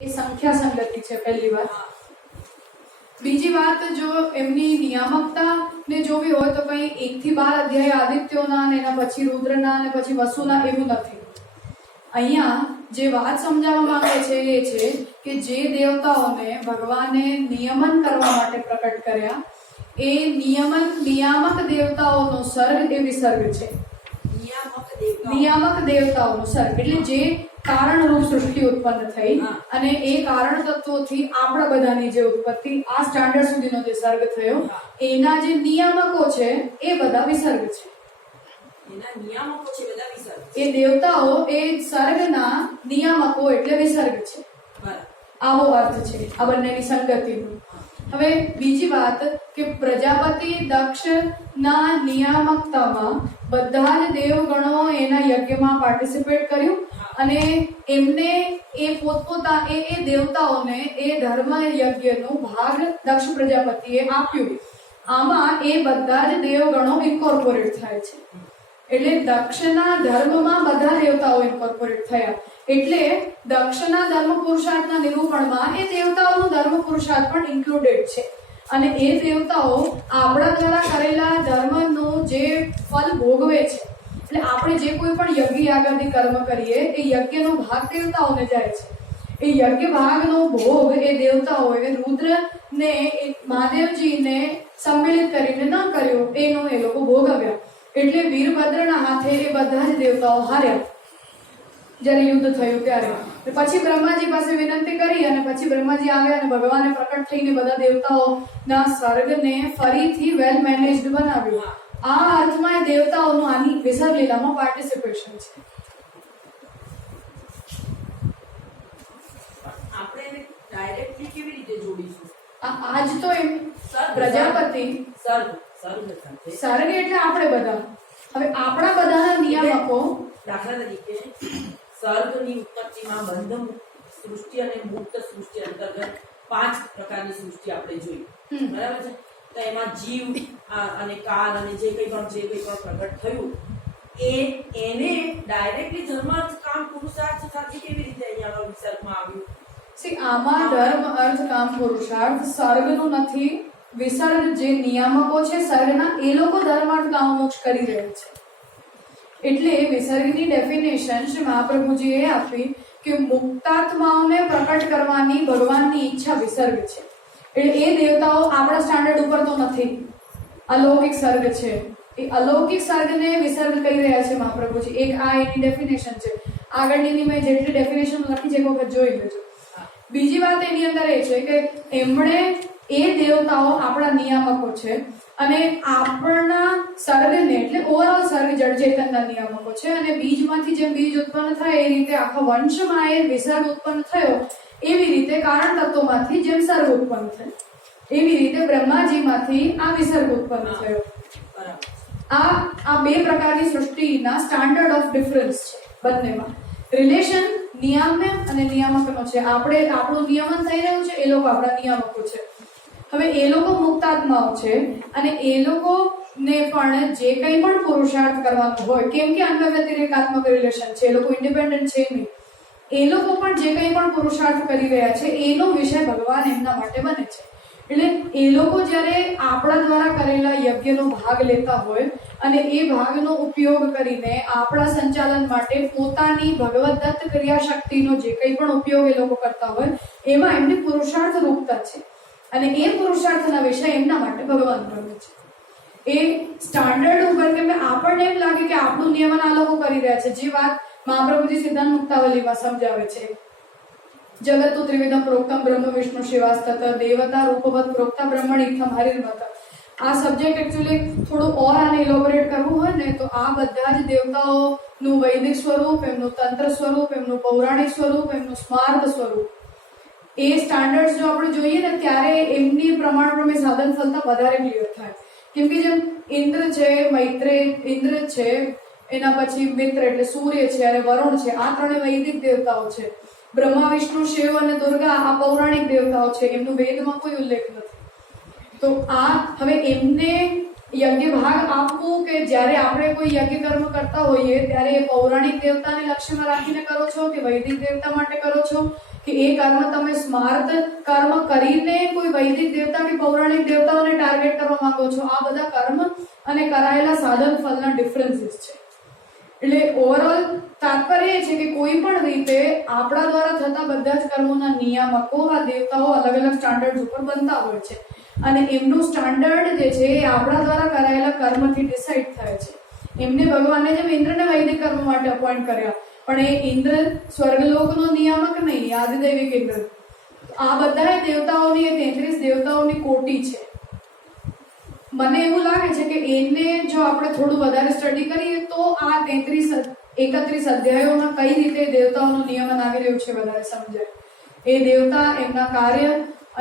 એ સંખ્યા સંગતિ છે પહેલી વાત. બીજી વાત, જો એમની નિયામકતા ને જોવી હોય તો કઈ 1 થી 12 અધ્યાય આદિત્યોના અને એના પછી રુદ્રના અને પછી વસુના એવું નથી. અહીંયા જે વાત સમજાવવા માંગે છે એ છે કે જે દેવતાઓને ભગવાને નિયમન કરવા માટે પ્રકટ કર્યા એ નિયામક દેવતાઓનો સર્ગ એ વિસર્ગ છે. નિયામક દેવતાઓનો સર્ગ એટલે જે કારણરૂપ સૃષ્ટિ ઉત્પન્ન થઈ અને એ કારણ તત્વોથી આપણા બધાની જે ઉત્પત્તિ આ સ્ટાન્ડર્ડ સુધીનો જે સર્ગ થયો એના જે નિયામકો છે એ બધા વિસર્ગ છે. એ દેવતાઓ એ સર્ગના નિયામકો એટલે વિસર્ગ છે. આવો અર્થ છે આ બંનેની સંગતિનો. હવે બીજી વાત કે પ્રજાપતિ દક્ષના નિયામકતામાં બધા જ દેવગણો એના યજ્ઞમાં પાર્ટિસિપેટ કર્યું અને એમને એ પોતપોતા એ દેવતાઓને એ ધર્મ યજ્ઞનો ભાગ દક્ષ પ્રજાપતિએ આપ્યું. આમાં એ બધા જ દેવગણો ઇન્કોર્પોરેટ થાય છે. એટલે દક્ષના ધર્મમાં બધા દેવતાઓ ઇન્કોર્પોરેટ થયા. એટલે દક્ષના ધર્મ પુરુષાર્થના નિરૂપણમાં એ દેવતાઓનો ધર્મ પુરુષાર્થ પણ ઇન્ક્લુડેડ છે. અને એ દેવતાઓ આપણા દ્વારા કરેલા ધર્મનો જે ફલ ભોગવે છે. એટલે આપણે જે કોઈ પણ યજ્ઞ યાગાદી કર્મ કરીએ એ યજ્ઞનો ભાગ દેવતાઓને જાય છે. એ યજ્ઞ ભાગનો ભોગ એ દેવતાઓએ રુદ્રને મહાદેવજીને સંમેલિત કરીને ન કર્યો એનો એ લોકો ભોગવ્યા. એટલે વીરભદ્રના હાથે એ બધા જ દેવતાઓ હાર્યા જ્યારે યુદ્ધ થયું ત્યારે. પછી બ્રહ્માજી પાસે વિનંતી કરી અને પછી બ્રહ્માજી આવ્યા અને ભગવાને પ્રકટ થઈને બધા દેવતાઓના સર્ગને ફરીથી વેલ મેનેજ્ડ બનાવ્યું. આ અર્થમાં એ દેવતાઓનું આની વિસર્ગ લીલામાં પાર્ટિસિપેશન છે. આપણે ડાયરેક્ટલી કેવી રીતે જોડીશું? આજ તો એમ પ્રજાપતિ સર્ગ એટલે આપણે બધા. હવે આપણા બધાના નિયામકો દાખલા તરીકે સર્ગની ઉત્પત્તિમાં બંધ સૃષ્ટિ અને મુક્ત સૃષ્ટિ અંતર્ગત 5 પ્રકારની સૃષ્ટિ આપણે જોઈ. બરાબર છે? તો એમાં જીવ અને કાલ અને જે કંઈ પણ પ્રગટ થયું એને ડાયરેક્ટલી ધર્મ કામ પુરુષાર્થ સાથે કેવી રીતે અહીંયા વિસર્ગમાં આવ્યું? આમાં ધર્મ અર્થ કામ પુરુષાર્થ સર્ગનું નથી. વિસર્ગ જે નિયામકો છે સર્ગના એ લોકો ધર્માર્થ કામ મોક્ષ કરી રહ્યા છે. એટલે વિસર્ગની ડેફિનેશન શ્રી મહાપ્રભુજીએ આપી કે મુક્તાત્માઓને પ્રકટ કરવાની ભગવાનની ઈચ્છા વિસર્ગ છે. એટલે એ દેવતાઓ આપણા સ્ટાન્ડર્ડ ઉપર તો નથી, અલૌકિક સર્ગ છે. એ અલૌકિક સર્ગને વિસર્ગ કરી રહ્યા છે મહાપ્રભુજી. એક આ એની ડેફિનેશન છે. આગળની મેં જેટલી ડેફિનેશન લખી છે એક વખત જોઈ લેજો. બીજી વાત એની અંદર એ છે કે એમણે એ દેવતાઓ આપણા નિયામકો છે અને આપણા સર્ગને એટલે ઓવરઓલ સર્ગ જળ ચેતનના નિયામકો છે. અને બીજમાંથી જેમ બીજ ઉત્પન્ન થાય એ રીતે આખા વંશમાં એ વિસર્ગ ઉત્પન્ન થયો એવી રીતે કારણ તત્વોમાંથી જેમ સર્ગ ઉત્પન્ન થયો એવી રીતે બ્રહ્માજીમાંથી આ વિસર્ગ ઉત્પન્ન થયો. આ બે પ્રકારની સૃષ્ટિના સ્ટાન્ડર્ડ ઓફ ડિફરન્સ છે બંનેમાં. રિલેશન નિયામ્ય અને નિયામકનો છે. આપણું નિયમન થઈ રહ્યું છે, એ લોકો આપણા નિયામકો છે. હવે એ લોકો મુક્તાત્માઓ છે અને એ લોકોને પણ જે કંઈ પણ પુરુષાર્થ કરવાનો હોય, કેમ કે અન્વવ્યતિરેકાત્મક રિલેશન છે, એ લોકો ઇન્ડિપેન્ડન્ટ છે નહીં, એ લોકો પણ જે કંઈ પણ પુરુષાર્થ કરી રહ્યા છે એનો વિષય ભગવાન એમના માટે બને છે. એટલે એ લોકો જ્યારે આપણા દ્વારા કરેલા યજ્ઞનો ભાગ લેતા હોય અને એ ભાગનો ઉપયોગ કરીને આપણા સંચાલન માટે પોતાની ભગવદત્ત ક્રિયાશક્તિનો જે કંઈ પણ ઉપયોગ એ લોકો કરતા હોય એમાં એમની પુરુષાર્થ રૂપતા છે અને એ પુરુષાર્થના વિષય એમના માટે ભગવાન બને છે. એ સ્ટાન્ડર્ડ ઉપર કે આપણને એમ લાગે કે આપણું નિયમન આ લોકો કરી રહ્યા છે. જે વાત મહાપ્રભુજી સિદ્ધાંત મુક્તાવલીમાં સમજાવે છે, જગતો ત્રિવિધમ પ્રોક્તમ બ્રહ્મ વિષ્ણુ શિવાસ્તત દેવતા રૂપવત પ્રોક્તા બ્રહ્મણિથમ હરિર્મત. આ સબ્જેક્ટ એકચ્યુઅલી થોડું ઓર આને ઇલોબરેટ કરવું હોય ને તો આ બધા જ દેવતાઓનું વૈદિક સ્વરૂપ, એમનું તંત્ર સ્વરૂપ, એમનું પૌરાણિક સ્વરૂપ, એમનું સ્માર્ત સ્વરૂપ, એ સ્ટાન્ડર્ડ જો આપણે જોઈએ ને ત્યારે એમની પ્રમાણક્રમે સાધન ફલતા વધારે ક્લિયર થાય. કેમ કે જેમ ઇન્દ્ર છે, ઇન્દ્ર છે, એના પછી મિત્ર એટલે સૂર્ય છે અને વરુણ છે, આ ત્રણે વૈદિક દેવતાઓ છે. બ્રહ્મા વિષ્ણુ શિવ અને દુર્ગા આ પૌરાણિક દેવતાઓ છે, એમનું વેદમાં કોઈ ઉલ્લેખ નથી. તો આ હવે એમને યજ્ઞ ભાગ આપવું કે જ્યારે આપણે કોઈ યજ્ઞ કર્મ કરતા હોઈએ ત્યારે એ પૌરાણિક દેવતાને લક્ષ્યમાં રાખીને કરો છો કે વૈદિક દેવતા માટે કરો છો કે એ કર્મ તમે સ્માર્ત કર્મ કરીને કોઈ વૈદિક દેવતા કે પૌરાણિક દેવતાઓને ટાર્ગેટ કરવા માંગો છો. આ બધા કર્મ અને કરાયેલા સાધન ફલના ડિફરન્સીસ છે. એટલે ઓવરઓલ તાત્પર્ય એ છે કે કોઈ પણ રીતે આપણા દ્વારા થતા બધા જ કર્મોના નિયામકો આ દેવતાઓ અલગ અલગ સ્ટાન્ડર્ડ ઉપર બનતા હોય છે અને એમનું સ્ટાન્ડર્ડ જે છે એ આપણા દ્વારા કરાયેલા કર્મથી ડિસાઇડ થાય છે. એમને ભગવાને જેમ ઇન્દ્રને વૈદિક કર્મ માટે અપોઇન્ટ કર્યા, પણ એ ઇન્દ્ર સ્વર્ગલોકનો નિયામક નહીં, આદિદૈવિક ઇન્દ્ર. આ બધા દેવતાઓની એ 33 દેવતાઓની કોટી છે. મને એવું લાગે છે કે એને જો આપણે થોડું વધારે સ્ટડી કરીએ તો આ 31 અધ્યાયોમાં કઈ રીતે દેવતાઓનું નિયમન આવી રહ્યું છે વધારે સમજાય. એ દેવતા એમના કાર્ય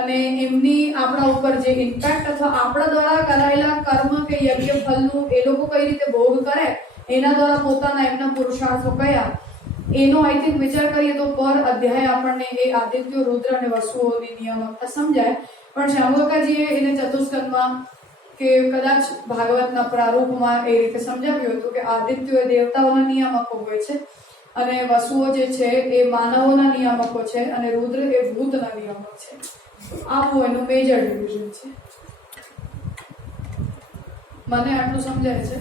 અને એમની આપણા ઉપર જે ઇમ્પેક્ટ અથવા આપણા દ્વારા કરાયેલા કર્મ કે યજ્ઞ ફલનું એ લોકો કઈ રીતે ભોગ કરે, એના દ્વારા પોતાના એમના પુરુષાર્થો કયા, એનો આઈ થિંક વિચાર કરીએ તો પર અધ્યાય આપણને એ આદિત્ય, રુદ્ર અને વસુઓની નિયામકતા સમજાય. પણ શામુકાજીએ એને ચતુસ્કંદમાં કે કદાચ ભાગવતના પ્રારૂપમાં એ રીતે સમજાવ્યું હતું કે આદિત્યો એ દેવતાઓના નિયામકો હોય છે અને વસુઓ જે છે એ માનવોના નિયામકો છે અને રુદ્ર એ ભૂતના નિયામક છે. આવું એનું મેજર ડિવિઝન છે. મને આટલું સમજાય છે.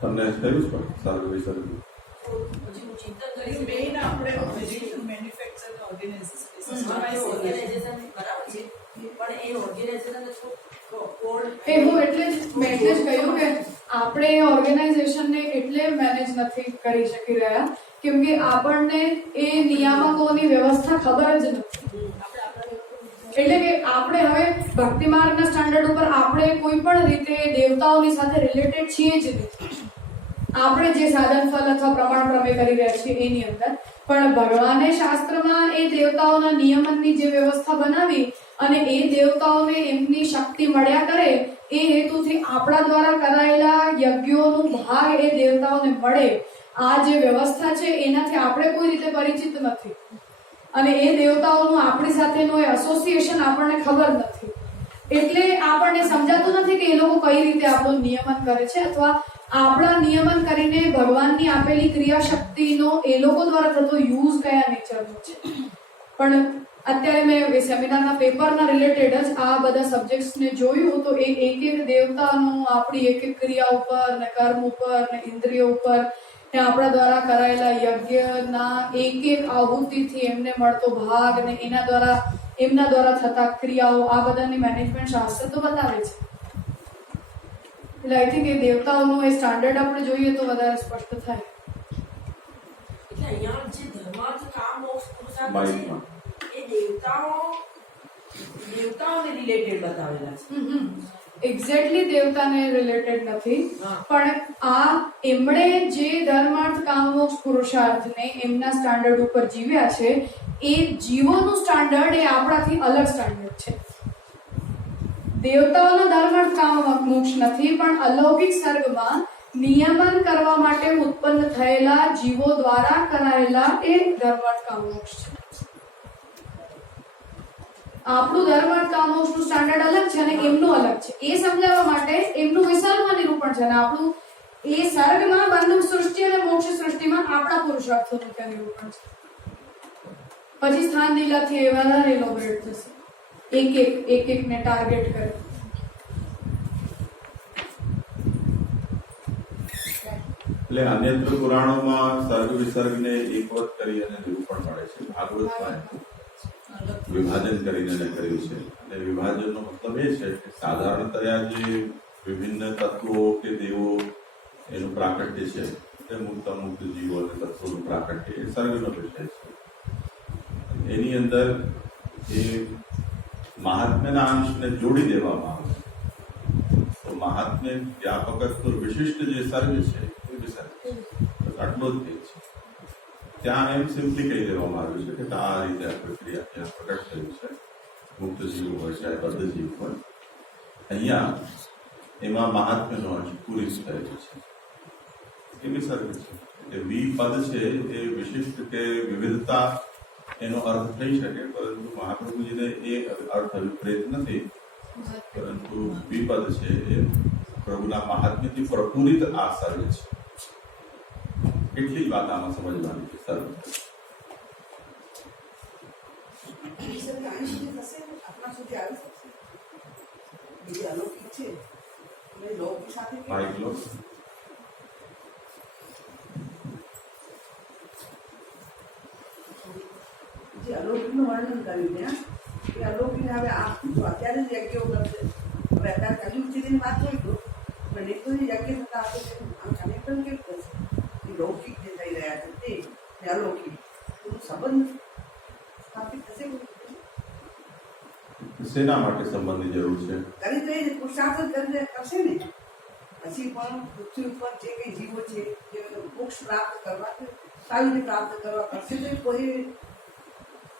તમને થયું છે સારું વિચાર હજી હું ચિંતન કરીશ. મેઇન આપણે ઓર્ગેનાઇઝેશન મેન્યુફેક્ચર ઓર્ગેનાઇઝેશન બરાબર છે, પણ એ ઓર્ગેનાઇઝેશન હું એટલે જ મેં એટલે જ કહ્યું કે આપણે એ ઓર્ગેનાઇઝેશનને એટલે મેનેજ નથી કરી શકી રહ્યા કેમ કે આપણને એ નિયામકોની વ્યવસ્થા ખબર જ નથી. એટલે કે આપણે હવે ભક્તિ માર્ગના સ્ટાન્ડર્ડ ઉપર આપણે કોઈ પણ રીતે દેવતાઓની સાથે રિલેટેડ છીએ જ નથી. આપણે જે સાધન ફલ અથવા પ્રમાણ પ્રમેય કરી રહ્યા છીએ એની અંદર, પણ ભગવાને શાસ્ત્રમાં એ દેવતાઓના નિયમનની જે વ્યવસ્થા બનાવી અને એ દેવતાઓને એમની શક્તિ મળ્યા કરે એ હેતુથી આપણા દ્વારા કરાયેલા યજ્ઞોનું ભાગ એ દેવતાઓને મળે, આ જે વ્યવસ્થા છે એનાથી આપણે કોઈ રીતે પરિચિત નથી અને એ દેવતાઓનું આપણી સાથેનું એ એસોસિએશન આપણને ખબર નથી. એટલે આપણને સમજાતું નથી કે એ લોકો કઈ રીતે આપણું નિયમન કરે છે અથવા આપણા નિયમન કરીને ભગવાનની આપેલી ક્રિયાશક્તિનો એ લોકો દ્વારા થતો યુઝ કયા નેચરનો છે. પણ અત્યારે મેં સેમિનારના પેપરના રિલેટેડ જ આ બધા સબ્જેક્ટ્સને જોયું તો એ એક એક દેવતાનું આપણી એક એક ક્રિયા ઉપર ને કર્મ ઉપર ને ઇન્દ્રિયો ઉપર ને આપણા દ્વારા કરાયેલા યજ્ઞના એક એક આહુતિથી એમને મળતો ભાગ ને એમના દ્વારા થતા ક્રિયાઓ આ બધાની મેનેજમેન્ટ શાસ્ત્ર તો બતાવે છે. એટલે I think A દેવતાઓનું A standard આપણે જોઈએ તો વધારે સ્પષ્ટ થાય. એટલે અહીંયા જે ધર્માર્થ કામ મોક્ષ પુરુષાર્થ છે બાઈકમાં એ દેવતાઓને રિલેટેડ બતાવેલા છે. એક્ઝેક્ટલી દેવતાને રિલેટેડ નથી, હા. પણ આ એમણે જે ધર્માર્થ કામ મોક્ષ પુરુષાર્થને એમના સ્ટાન્ડર્ડ ઉપર જીવ્યા છે એ જીવોનું સ્ટાન્ડર્ડ એ આપણાથી અલગ સ્ટાન્ડર્ડ છે. દેવતાઓનો ધર્માર્થ કામ મોક્ષ નથી, પણ અલૌકિક સર્ગમાં નિયમન કરવા માટે ઉત્પન્ન થયેલા જીવો દ્વારા કરાયેલા એ ધર્માર્થ કામ મોક્ષ છે. આપણું ધર્માર્થ કામ મોક્ષનું સ્ટાન્ડર્ડ અલગ છે અને એમનું અલગ છે. એ સમજાવવા માટે એમનું વિસર્ગમાં નિરૂપણ છે અને આપણું એ સર્ગમાં બંધ સૃષ્ટિ અને મોક્ષ સૃષ્ટિમાં આપણા પુરુષાર્થોનું ત્યાં નિરૂપણ છે. પછી સ્થાન લીલાથી એ વધારે એલોબરેટ થશે, એક ને ટાર્ગેટ કરે. એટલે અન્યત્ર પુરાણોમાં સર્ગ વિસર્ગને એકવત કરી અને નિરૂપણ મળે છે. ભાગવતમાં વિભાજન કરીને એને કર્યું છે અને વિભાજનનો મતલબ એ છે કે સાધારણતયા જે વિભિન્ન તત્વો કે દેવો એનું પ્રાકટ્ય છે તે મુક્ત મુક્ત જીવો અને તત્વોનું પ્રાકટ્ય એ સર્ગનો વિષય છે. એની અંદર એ મહાત્મ્યના અંશને જોડી દેવામાં આવે તો મહાત્મ્ય વ્યાપકત્વ વિશિષ્ટ જે સર્ગ છે એ વિસર્ગ છે. આટલો જ છે. ત્યાં એમ સિમ્પલી કહી દેવામાં આવ્યું છે કે આ રીતે આ પ્રક્રિયા ત્યાં પ્રગટ થયું છે. મુક્ત જીવ હોય છે, બદ્ધ જીવ હોય. અહીંયા એમાં મહાત્મ્યનો અંશ પૂરી થયેલું છે. એ વિસર્ગ છે. એટલે વિપદ છે એ વિશિષ્ટ કે વિવિધતા એનો અર્થ થઈ શકે, પરંતુ મહાપ્રભુજીને એ અર્થ અભિપ્રેત નથી, પરંતુ વિપદ છે એ પ્રભુના મહાત્મ્યથી પ્રપૂરિત આ સર્ગ છે. એટલી જ વાત આમાં સમજવાની છે. સર્વ વિશે આની સુધી થશે ને, આપણા સુધી આવી શકશે. બીજી અલૌકિક છે એટલે લૌકિક સાથે કેમ? માઇક લો. જે અલૌકિકનું વર્ણન કર્યું ત્યાં એ અલૌકિક હવે આ અત્યારે જ યજ્ઞો કરશે. હવે અત્યારે કલયુગ સુધીની વાત હોય તો નિત્યની યજ્ઞ થતા હશે આમ કનેક્શન કેમ થશે? એ લૌકિક જે થઈ રહ્યા છે તે ને અલૌકિક એનો સંબંધ સ્થાપિત થશે કે નહીં? શેના માટે સંબંધની જરૂર છે? કરી તો એ પુરુષાર્થ કરીને કરશે ને. પછી પણ પૃથ્વી ઉપર જે કંઈ જીવો છે જે મોક્ષ પ્રાપ્ત કરવા સાયુજ્ય પ્રાપ્ત કરવા કરશે તો એ કોઈ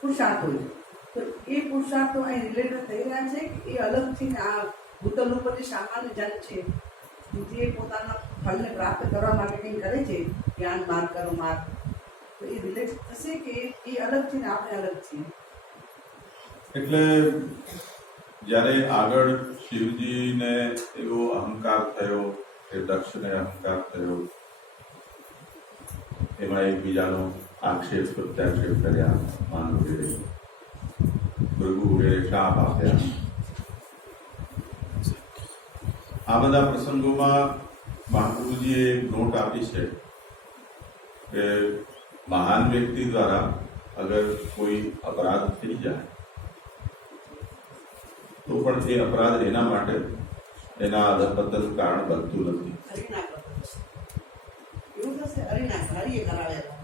પુરુષાર્થ હોય તો એ પુરુષાર્થો અહીં રિલેટેડ થઈ રહ્યા છે કે એ અલગથી ને આ ભૂતલ ઉપર જે સામાન્ય જન છે જે પોતાના ફળને પ્રાપ્ત કરવા માટે કંઈ કરે છે જ્ઞાન માર્ગ કરો માર્ગ તો એ રિલેટ થશે કે એ અલગ છે ને આપણે અલગ છીએ. એટલે જ્યારે આગળ શિવજીને એવો અહંકાર થયો કે દક્ષને અહંકાર થયો, એમાં એકબીજાનો આક્ષેપ પ્રત્યાક્ષેપ કર્યા, માન વગેરે ભૃગુ વગેરે શાપ આપ્યા. આ બધા પ્રસંગોમાં મહાપ્રભુજીએ એક નોટ આપી છે કે મહાન વ્યક્તિ દ્વારા અગર કોઈ અપરાધ થઈ જાય તો પણ એ અપરાધ એના માટે એના અધપતનનું કારણ બનતું નથી. હરિના કરશે એવું થશે. હરિના હરિએ કરાવેલા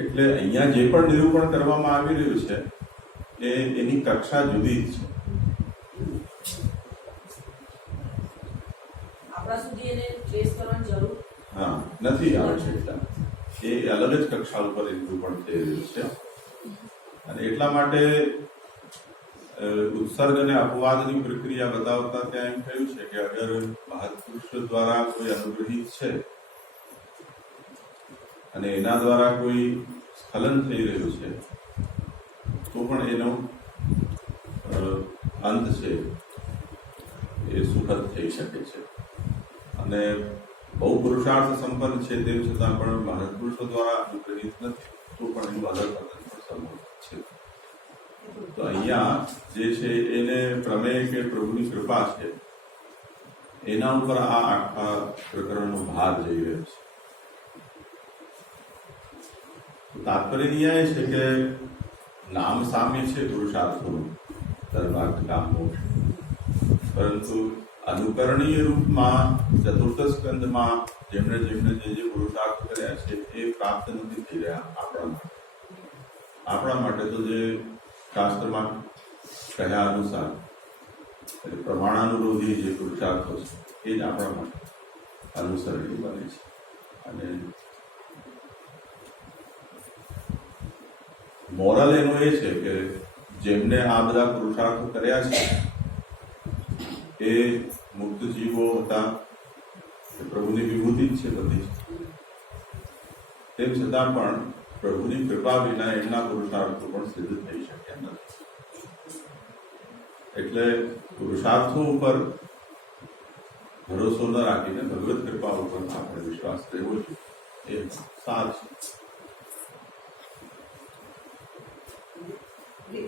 એટલે અહીંયા જે પણ નિરૂપણ કરવામાં આવી રહ્યું છે એ એની કક્ષા જુદી જ છે. આપણા સુધી એને ટ્રેસ કરવાની જરૂર હા, નથી આવશ્યકતા. એ અલગ જ કક્ષા ઉપર એ નિરૂપણ થઈ રહ્યું છે અને એટલા માટે ઉત્સર્ગ અને અપવાદની પ્રક્રિયા બતાવતા ત્યાં એમ કહ્યું છે કે અગર મહત્પુરુષ દ્વારા કોઈ અનુગ્રહિત છે અને એના દ્વારા કોઈ સ્ખલન થઈ રહ્યું છે તો પણ એનો અંત છે એ સુખદ થઈ શકે છે. અને બહુ પુરુષાર્થ સંપન્ન છે તેમ છતાં પણ મહત્પુરુષો દ્વારા અનુગ્રહિત નથી તો પણ એનું અલગ પણ સંભવ છે. તો અહીંયા જે છે એને પ્રમેય કે પ્રભુની કૃપા છે એના ઉપર આ આખા પ્રકરણનો ભાર જઈ રહ્યો છે. તાત્પર્ય અહીંયા એ છે કે નામ સામ્ય છે પુરુષાર્થોનું, ધર્માર્થ કામ મોક્ષ, પરંતુ અનુકરણીય રૂપમાં ચતુર્થ સ્કંદમાં જેમણે જેમણે જે પુરુષાર્થ કર્યા છે એ પ્રાપ્ત નથી થઈ રહ્યા આપણા માટે. તો જે શાસ્ત્રમાં કહ્યા અનુસાર એટલે પ્રમાણાનુરોધી જે પુરુષાર્થો છે એ જ આપણા માટે અનુસરણીય બને છે. અને મોરલ એનો એ છે કે જેમને આ બધા પુરુષાર્થો કર્યા છે એ મુક્ત જીવો હતા, પ્રભુની વિભૂતિ જ છે બધી, તેમ છતાં પણ પ્રભુની કૃપા વિના એમના પુરુષાર્થો પણ સિદ્ધ થઈ શક્યા નથી. એટલે પુરુષાર્થો ઉપર ભરોસો ન રાખીને ભગવત કૃપા ઉપર આપણે વિશ્વાસ રહેવો જોઈએ એ સાર છે. એ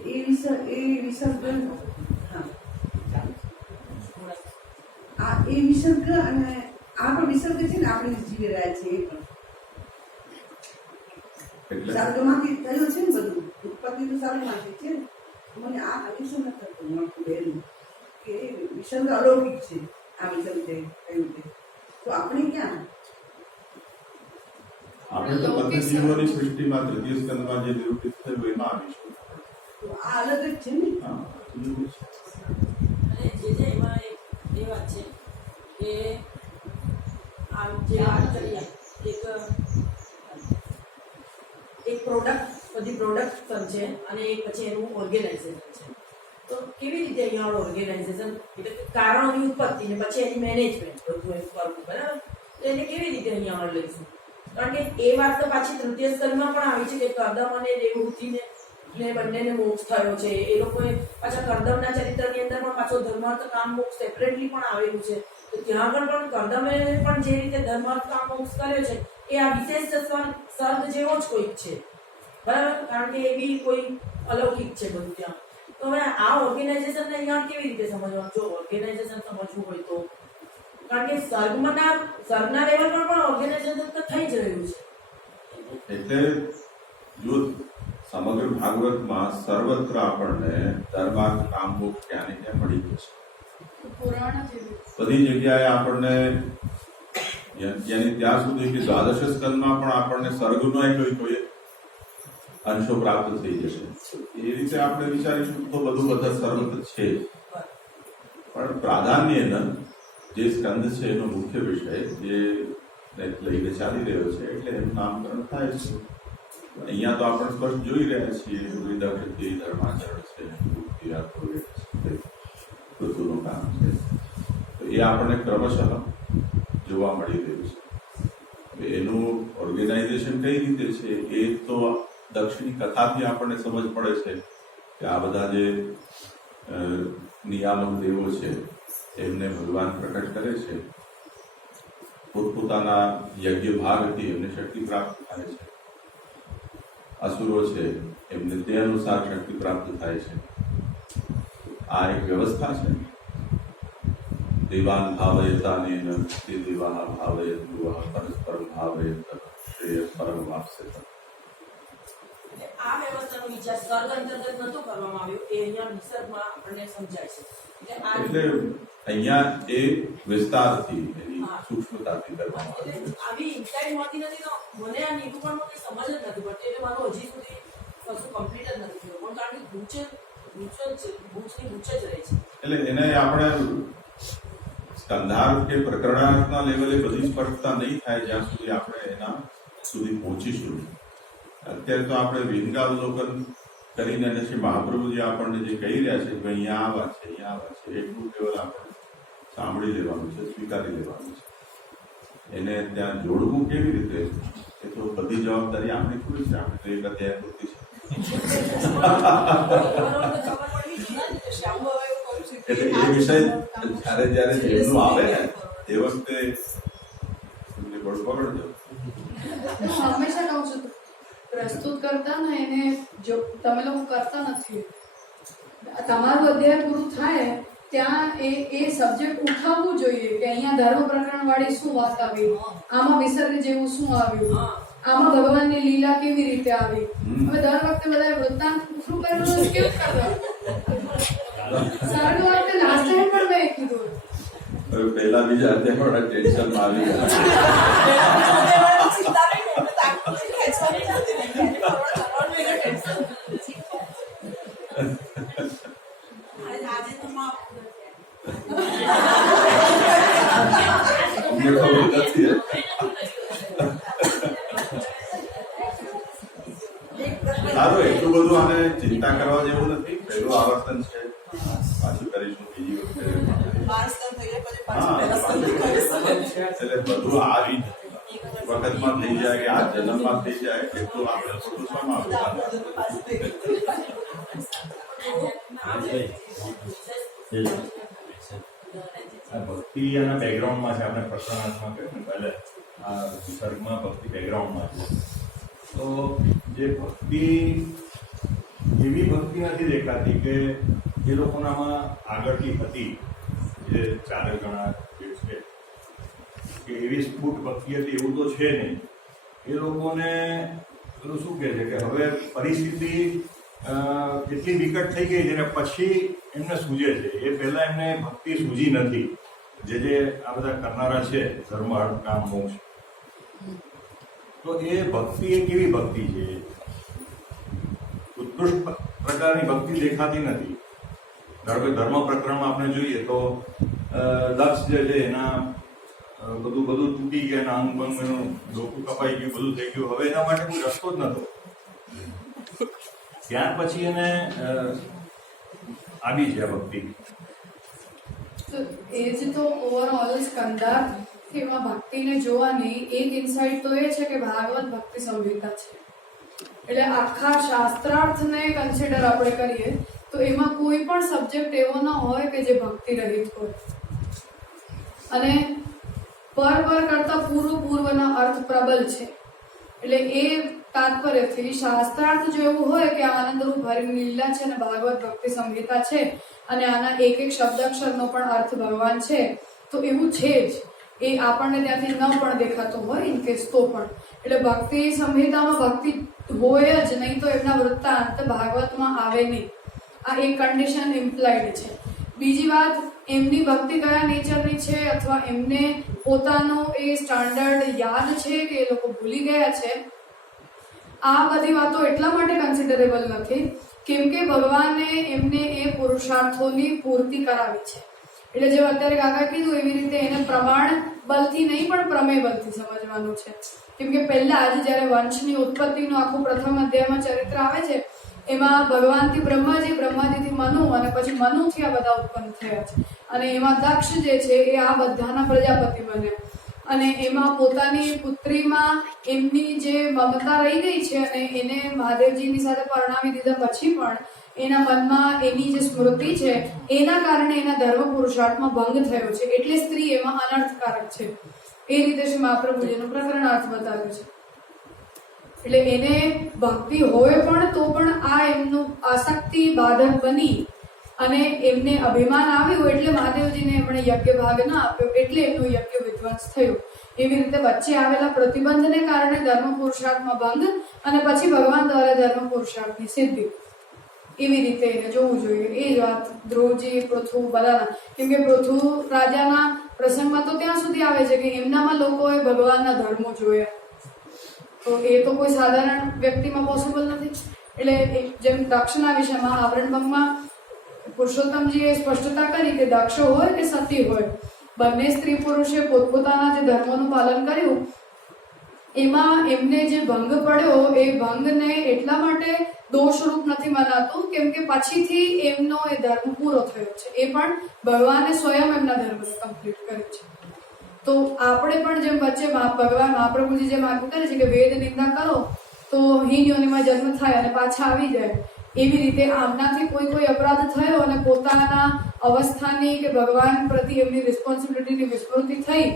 વિસર્ગ અને આ પણ વિસર્ગ છે ને આપણે જીવી રહ્યા છીએ એ પણ વિસર્ગમાંથી થયું છે ને બધું. ઉત્પત્તિ તો સર્ગમાંથી છે ને. મને આ કનેક્શન નથી થતું મળતું બેનું કે વિસર્ગ અલૌકિક છે. આ વિસર્ગ છે કયું છે તો આપણે ક્યાં આપણે તો પદ્ધતિઓની સૃષ્ટિમાં તૃતીય સ્કંદમાં જે નિરૂપિત થયું એમાં આવીશું. તો આ અલગ જ છે ને. હા, એવું છે. અને જે એમાં એ વાત છે કે આમ જે વાત કરીએ એક પ્રોડક્ટ, બધી પ્રોડક્શન છે અને એક પછી એનું ઓર્ગેનાઇઝેશન છે. તો કેવી રીતે અહીંયા ઓર્ગેનાઇઝેશન એટલે કારણોની ઉત્પત્તિ ને પછી એની મેનેજમેન્ટ બધું એમ કરવું, બરાબર? તો એને કેવી રીતે અહીંયા લઈશું? કારણ કે એ વાત તો પાછી તૃતીય સ્કંદમાં પણ આવી છે કે કર્દમ અને દેવહૂતિને બંનેને મોક્ષ થયો છે. એ લોકોએ પાછા કર્દમના ચરિત્રની અંદર પણ પાછો ધર્માર્થ કામ મોક્ષ સેપરેટલી પણ આવેલું છે. તો ત્યાં આગળ પણ કર્દમે પણ જે રીતે ધર્માર્થ કામ મોક્ષ કર્યો છે એ આ વિશેષ સર્ગ જેવો જ કોઈક છે, બરાબર? કારણ કે એ બી કોઈ અલૌકિક છે બધું ત્યાં. તો હવે આ ઓર્ગેનાઇઝેશનને અહીંયા કેવી રીતે સમજવાનું? જો ઓર્ગેનાઇઝેશન સમજવું હોય તો, કારણ કે સર્ગના લેવલ પર પણ ઓર્ગેનાઇઝેશન તો થઈ જ રહ્યું છે. એટલે જો સમગ્ર ભાગવતમાં સર્વત્ર આપણને ધર્માર્થ કામ મોક્ષ ક્યાં ને ક્યાં મળી જશે. પુરાણ જેવી બધી જગ્યાએ આપણને યાની ત્યાં સુધી કે દ્વાદશ સ્કંદમાં પણ આપણને સર્ગનો કોઈ અંશો પ્રાપ્ત થઈ જશે. એ રીતે આપણે વિચારીશું તો બધું બધા સર્વત્ર છે, પણ પ્રાધાન્ય જે સ્કંદ છે એનો મુખ્ય વિષય જે લઈને ચાલી રહ્યો છે એટલે એનું નામકરણ થાય છે. અહીંયા તો આપણે સ્પષ્ટ જોઈ રહ્યા છીએ વિદગ્ધ ધર્માચરણ છે, ઋતુનું કામ છે, તો એ આપણને ક્રમશઃ જોવા મળી રહ્યું છે. એનું ઓર્ગેનાઇઝેશન કઈ રીતે છે એ તો દક્ષિણી કથાથી આપણને સમજ પડે છે કે આ બધા જે નિયામક દેવો છે એમને ભગવાન પ્રકટ કરે છે, પોતપોતાના યજ્ઞ ભાગથી એમને શક્તિ પ્રાપ્ત થાય છે. અસુરો છે એમને તે અનુસાર શક્તિ પ્રાપ્ત થાય છે. આ એક વ્યવસ્થા છે. દેવાન ભાવયતાનેન તે દેવાહ ભાવયતુઃ પરસ્પરમ ભાવયત શ્રેય પરમ વાપ્સ્યત. આ વ્યવસ્થાનો વિચાર સર્ગ અંતર્ગત નતો કરવામાં આવ્યો, એ અહીંયા નિસર્ગમાં આપણને સમજાય છે. એટલે અહીંયા એ વિસ્તારથી એની સૂક્ષ્મતાથી કરવામાં આવે છે. આવી ઇન્સાઇટ મળતી નથી તો મને આ નિરૂપણમાં કઈ સમજ જ નથી પડતી, એટલે મારું હજી સુધી કશું કમ્પ્લીટ જ નથી થયું. પણ કારણ કે ગૂંચની ગૂંચ જ રહે છે. એટલે એને આપણે સ્કંધાર્થ કે પ્રકરણાર્થના લેવલે બધી સ્પષ્ટતા નહીં થાય જ્યાં સુધી આપણે એના સુધી પહોંચીશું. અત્યારે તો આપણે વિહંગાવલોકન કરીને અને શ્રી મહાપ્રભુજી આપણને જે કહી રહ્યા છે કે અહીંયા આ વાત છે, અહીંયા આ વાત છે, એટલું કેવલ આપણે સાંભળી લેવાનું છે, સ્વીકારી લેવાનું છે. એને ત્યાં જોડવું કેવી રીતે એ તો બધી જવાબદારી આપણી થોડી છે. આપણે તો એક અધ્યાય પૂરતી છે. એટલે એ વિષય જયારે જેમનું આવે ને એ વખતે પકડજો. હું હંમેશા કહું છું પ્રસ્તુત કરતા ને એને જો તમે લોકો કરતા નથી, તમારું અધ્યાય પૂરું થાય ત્યાં એ સબ્જેક્ટ ઉઠાવવું જોઈએ કે અહીંયા ધર્મ પ્રકરણ વાળી શું વાત આવી, આમાં વિસર્ગ જેવું શું આવ્યું, આમાં ભગવાનની લીલા કેવી રીતે આવી. હવે દર વખતે બધા વૃત્તાંત પૂરું કરેલું કેવું કરતા સારું વખતે લાસ્ટ ટાઈમ પણ મેં કીધું પહેલા બીજા અધ્યાય ટેન્શનમાં આવી ગયા. સારું, એટલું બધું આને ચિંતા કરવા જેવું નથી. પહેલું આવર્તન છે, પાછું કરીશું બીજી વખતે. એટલે બધું આવી વખતમાં થઈ જાય કે આ જન્મમાં થઈ જાય એટલું આપણે ખોટું શોમાં ભક્તિ એના બેકગ્રાઉન્ડમાં છે. આપણે પ્રસન્નાત્મા કહ્યું ને પહેલે આ સર્ગમાં ભક્તિ બેકગ્રાઉન્ડમાં છે. તો જે ભક્તિ એવી ભક્તિ નથી દેખાતી કે જે લોકોનામાં આગળથી હતી, જે ચારે ગણા જે છે કે એવી સ્ફૂટ ભક્તિ હતી એવું તો છે નહીં. એ લોકોને પેલું શું કહે છે કે હવે પરિસ્થિતિ એટલી વિકટ થઈ ગઈ જેને પછી એમને સૂઝે છે. એ પહેલા એમને ભક્તિ સૂઝી નથી. જે આ બધા કરનારા છે ધર્મ અર્થ કામ મોક્ષ, તો એ ભક્તિ એ કેવી ભક્તિ છે? ઉત્કૃષ્ટ પ્રકારની ભક્તિ દેખાતી નથી. ધારો કે ધર્મ પ્રકરણમાં આપણે જોઈએ તો દક્ષ જે છે એના બધું તૂટી ગયા, એના અંગ બંગ ડોકું કપાઈ ગયું, બધું થઈ ગયું. હવે એના માટે કોઈ રસ્તો જ નતો. ત્યાર પછી એને આવી છે આ ભક્તિ. એ જ તો ઓવરઓલ સ્કંદાર્થ એમાં ભક્તિને જોવાની એક ઇન્સાઇટ તો એ છે કે ભાગવત ભક્તિ સંહિતા છે. એટલે આખા શાસ્ત્રાર્થને કન્સિડર આપણે કરીએ તો એમાં કોઈ પણ સબ્જેક્ટ એવો ન હોય કે જે ભક્તિ રહિત હોય. અને પર કરતા પૂર્વના અર્થ પ્રબલ છે. એટલે એ તાત્પર્યથી શાસ્ત્રાર્થ જો એવું હોય કે આનંદ રૂપ હરિની લીલા છે અને ભાગવત ભક્તિ સંહિતા છે અને આના એક એક શબ્દાક્ષરનો પણ અર્થ ભગવાન છે, તો એવું છે જ. એ આપણને ત્યાંથી ન પણ દેખાતો હોય ઇન કેસ તો પણ. એટલે ભક્તિ સંહિતામાં ભક્તિ હોય જ નહીં, તો એમના વૃત્તાંત ભાગવતમાં આવે નહીં. આ એક કન્ડિશન ઇમ્પ્લાઇડ છે. બીજી વાત, એમની ભક્તિ કયા નેચરની છે અથવા એમને પોતાનો એ સ્ટાન્ડર્ડ યાદ છે કે એ લોકો ભૂલી ગયા છે, આ બધી વાતો એટલા માટે કન્સિડરેબલ નથી કેમ કે ભગવાને એમને એ પુરુષાર્થોની પૂર્તિ કરાવી છે. એટલે જેમ અત્યારે કાકા કીધું એવી રીતે એને પ્રમાણ બલથી નહીં પણ પ્રમેય બલથી સમજવાનું છે. કેમ કે પહેલા જ જ્યારે વંશની ઉત્પત્તિનું આખું પ્રથમ અધ્યાયમાં ચરિત્ર આવે છે, એમાં ભગવાનથી બ્રહ્માજી, બ્રહ્માજીથી મનુ અને પછી મનુથી આ બધા ઉત્પન્ન થયા છે. અને એમાં દક્ષ જે છે એ આ બધાના પ્રજાપતિ બન્યા. અને એમાં પોતાની પુત્રીમાં એમની જે મમતા રહી ગઈ છે અને એને મહાદેવજીની સાથે પરણાવી દીધા પછી પણ એના મનમાં એની જે સ્મૃતિ છે એના કારણે એના ધર્મ પુરુષાર્થમાં ભંગ થયો છે. એટલે સ્ત્રી એમાં અનર્થકારક છે. એ રીતે શ્રી મહાપ્રભુજીનું પ્રકરણાર્થ બતાવ્યું છે. એટલે એને ભક્તિ હોય પણ તો પણ આ એમનું આસક્તિ બાધક બની અને એમને અભિમાન આવ્યું એટલે મહાદેવજીને એમણે યજ્ઞ ભાગ ના આપ્યો, એટલે એમનું યજ્ઞ વિધ્વંસ થયું. એવી રીતે વચ્ચે આવેલા પ્રતિબંધને કારણે ધર્મ પુરુષાર્થમાં ભંગ અને પછી ભગવાન દ્વારા ધર્મ પુરુષાર્થની સિદ્ધિ. એવી રીતે એને જોવું જોઈએ. એ જ વાત ધ્રુવજી, પૃથુ બધાના. કેમ કે પૃથુ રાજાના પ્રસંગમાં તો ત્યાં સુધી આવે છે કે એમનામાં લોકોએ ભગવાનના ધર્મો જોયા. તો એ તો કોઈ સાધારણ વ્યક્તિમાં પોસિબલ નથી. એટલે જેમ દક્ષના વિષયમાં આવરણભંગમાં પુરુષોત્તમજીએ સ્પષ્ટતા કરી કે દક્ષ હોય કે સતી હોય, બંને સ્ત્રી પુરુષે પોતપોતાના જે ધર્મોનું પાલન કર્યું એમાં એમને જે ભંગ પડ્યો એ ભંગને એટલા માટે દોષરૂપ નથી મનાતું કેમ કે પછીથી એમનો એ ધર્મ પૂરો થયો છે. એ પણ ભગવાને સ્વયં એમના ધર્મને કમ્પ્લીટ કર્યું છે. તો આપણે પણ જેમ વચ્ચે ભગવાન મહાપ્રભુજી જેમ આજ્ઞા કરે છે કે વેદ નિંદા કરો તો હીન યોનિમાં જન્મ થાય અને પાછા આવી જાય, એવી રીતે આમનાથી કોઈ અપરાધ થયો અને પોતાના અવસ્થાની કે ભગવાન પ્રતિ એમની રિસ્પોન્સિબિલિટીની વિસ્મૃતિ થઈ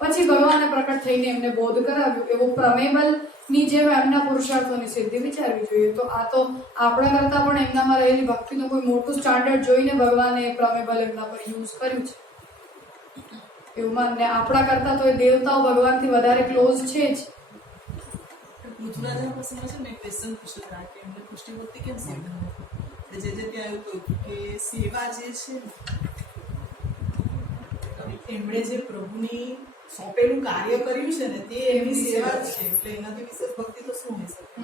પછી ભગવાને પ્રકટ થઈને એમને બોધ કરાવ્યો. એવું પ્રમેબલની જેમ એમના પુરુષાર્થોની સિદ્ધિ વિચારવી જોઈએ. તો આ તો આપણા કરતા પણ એમનામાં રહેલી ભક્તિનું કોઈ મોટું સ્ટાન્ડર્ડ જોઈને ભગવાને પ્રમેબલ એમના પર યુઝ કર્યું છે એવું માનને. આપણા કરતા તો એ દેવતાઓ ભગવાનથી વધારે ક્લોઝ છે જ. પૃથ્વીરાજા પ્રસંગમાં છે ને એક ક્વેશ્ચન પૂછ્યો હતા કે એમને પુષ્ટિમૂર્તિ કેમ સેવા જે ત્યાં એવું કહ્યું કે સેવા જે છે એમણે જે પ્રભુની સોંપેલું કાર્ય કર્યું છે ને તે એમની સેવા જ છે. એટલે એનાથી વિશેષ ભક્તિ તો શું હોઈ શકે?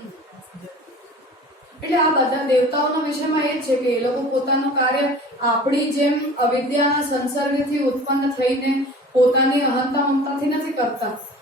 એટલે આ બધા દેવતાઓના વિષયમાં એ જ છે કે એ લોકો પોતાનું કાર્ય આપણી જેમ અવિદ્યાના સંસર્ગથી ઉત્પન્ન થઈને પોતાની અહંતા મમતાથી નથી કરતા.